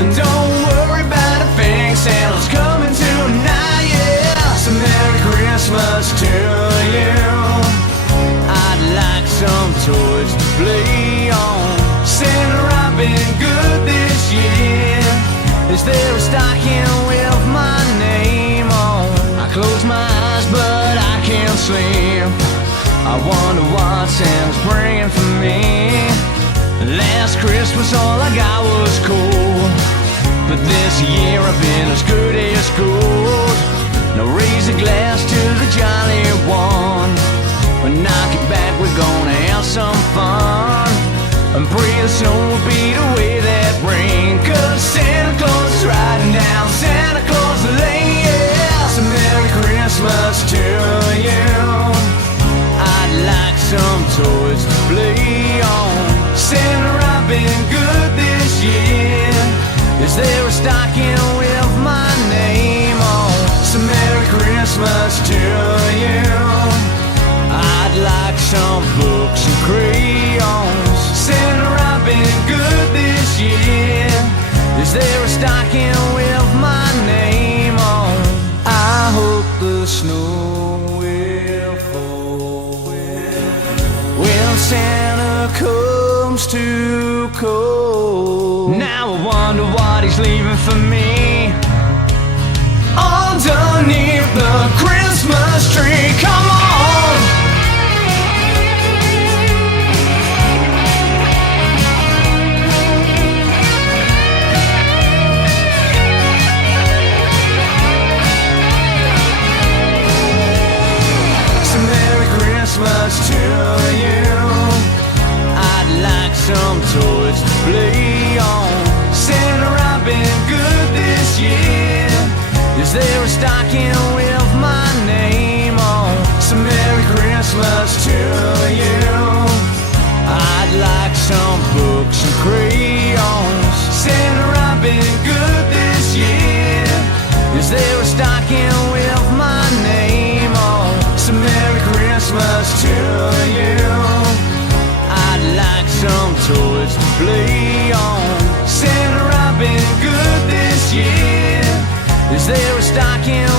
And don't worry about a thing, Santa's coming tonight, yeah. So Merry Christmas to you. I'd like some toys to play on. Santa, I've been good this year. Is there a stocking with my name on? I close my eyes but I can't sleep. I wonder what Santa's bringing for me. Last Christmas all I got was cold, but this year I've been as good as gold. Now raise a glass to the jolly one. But knock it back, we're gonna have some fun. And pray the snow will beat away that rain. Cause Santa Claus is riding down Santa Claus Lane, yeah. So Merry Christmas to you. I'd like some toys to play on. Santa, I've been good this year. Is there a stocking with my name on? So Merry Christmas to you. I'd like some books and crayons. Santa, I've been good this year. Is there a stocking with my name on? I hope the snow will fall when Santa comes too cold. Now I wonder what he's leaving for me underneath the Christmas tree. Come on! Christmas to you. I'd like some toys to play on. Santa, I've been good this year. Is there a stocking with my name on? So Merry Christmas to you. I'd like some books and crayons. Santa, I've been good this year. Is there a stocking with my name on? So Merry Christmas to you. I'd like some toys to play on. Santa, I've been good this year. Is there a stocking